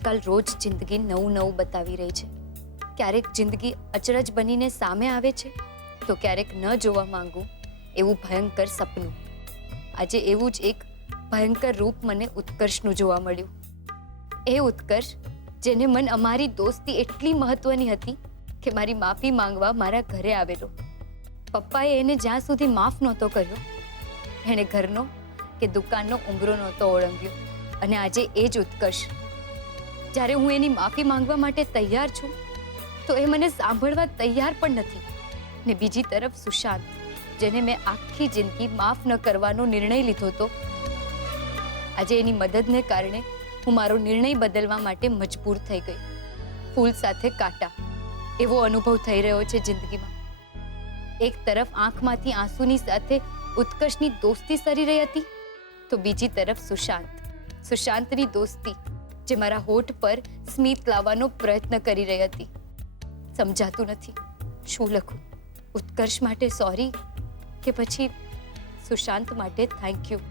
આજકાલ રોજ જિંદગી નવું નવું બતાવી રહી છે. ક્યારેક જિંદગી અચરજ બનીને સામે આવે છે, તો ક્યારેક ન જોવા માંગુ એવું ભયંકર સપનું. આજે એવું જ એક ભયંકર રૂપ મને ઉત્કર્ષનું જોવા મળ્યું. એ ઉત્કર્ષ જેને મન અમારી દોસ્તી એટલી મહત્વની હતી કે મારી માફી માંગવા મારા ઘરે આવેલો. પપ્પાએ એને જ્યાં સુધી માફ નહોતો કર્યો, એણે ઘરનો કે દુકાનનો ઉંબરો નહોતો ઓળંગ્યો. અને આજે એ જ ઉત્કર્ષ, જ્યારે હું એની માફી માંગવા માટે તૈયાર છું, તો એ મને સાંભળવા તૈયાર પણ નથી. ને બીજી તરફ સુશાંત, જેને મેં આખી જિંદગી માફ ન કરવાનો નિર્ણય લીધો હતો, આજે એની મદદને કારણે હું મારો નિર્ણય બદલવા માટે મજબૂર થઈ ગઈ. ફૂલ સાથે કાંટા એવો અનુભવ થઈ રહ્યો છે જિંદગીમાં. એક તરફ આંખમાંથી આંસુની સાથે ઉત્કર્ષની દોસ્તી સરી રહી હતી, તો બીજી તરફ સુશાંતની દોસ્તી જે મારા હોઠ પર સ્મિત લાવવાનો પ્રયત્ન કરી રહી હતી. સમજાતું નથી શું લખું. ઉત્કર્ષ માટે સોરી કે પછી સુશાંત માટે થેન્ક યુ.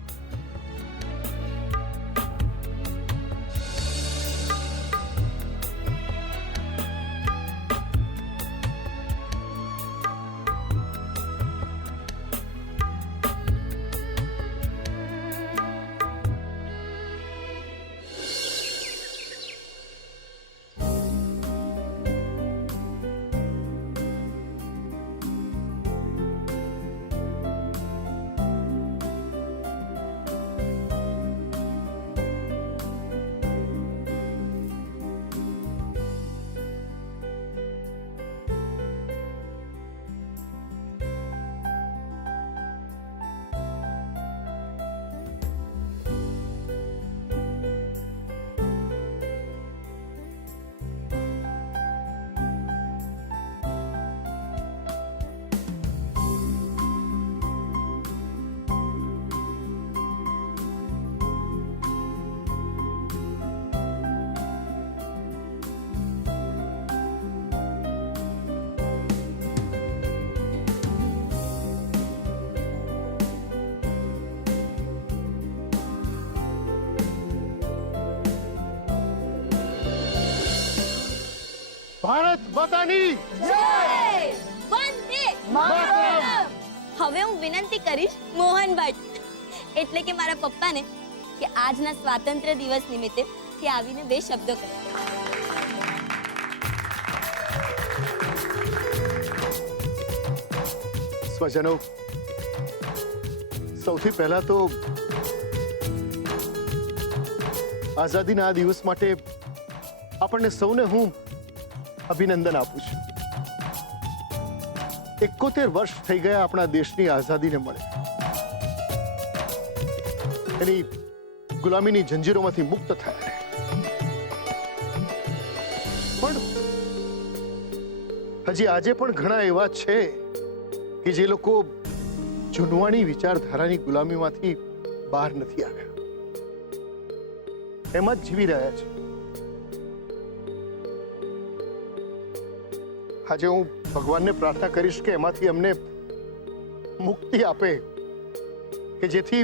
ભારત માતાની જય! વંદે માતરમ! હવે હું વિનંતી કરીશ મોહન ભટ્ટ એટલે કે મારા પપ્પાને કે આજના સ્વાતંત્ર્ય દિવસ નિમિત્તે તે આવીને બે શબ્દો કહે. સ્વજનો, સૌથી પહેલા તો આઝાદીના આ દિવસ માટે આપણને સૌને હું અભિનંદન આપું છું. 71 વર્ષ થઈ ગયા આપણા દેશની આઝાદીને મળે, એની ગુલામીની જંજીરોમાંથી મુક્ત થયા. પણ હજી આજે પણ ઘણા એવા છે કે જે લોકો જૂનવાણી વિચારધારાની ગુલામીમાંથી બહાર નથી આવ્યા, એમાં જ જીવી રહ્યા છે. આજે હું ભગવાનને પ્રાર્થના કરીશ કે એમાંથી અમને મુક્તિ આપે, કે જેથી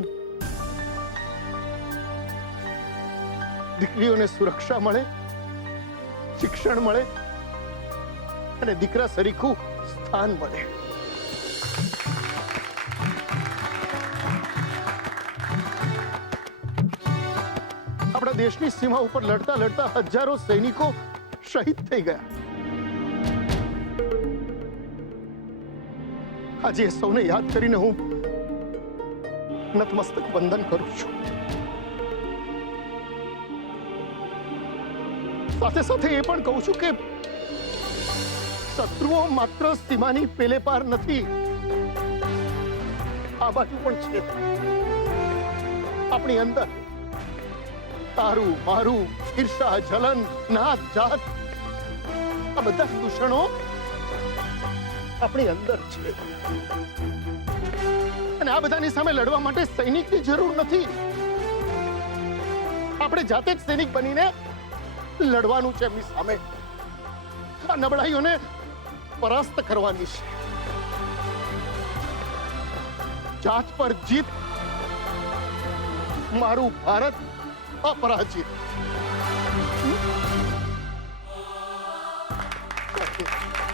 દીકરીઓને સુરક્ષા મળે, શિક્ષણ મળે અને દીકરા સરીખું સ્થાન મળે. આપણા દેશની સીમા ઉપર લડતા લડતા હજારો સૈનિકો શહીદ થઈ ગયા. આજે સૌને યાદ કરીને હું નતમસ્તક વંદન કરું છું. સાથે સાથે એ પણ કહું છું કે શત્રુઓ માત્ર સીમાની પેલે પાર નથી, આ બાજુ પણ છે. આપણી અંદર તારું મારું, ઈર્ષા, જલન, નાત જાત, આ બધા દૂષણો આપણી અંદર છે. અને આ બધાની સામે લડવા માટે સૈનિકની જરૂર નથી. આપણે જાતે જ સૈનિક બનીને લડવાનું છે એમની સામે. આ નબળાઈઓને પરાસ્ત કરવાની છે. જાત પર જીત, મારું ભારત अपराजित। રાખે.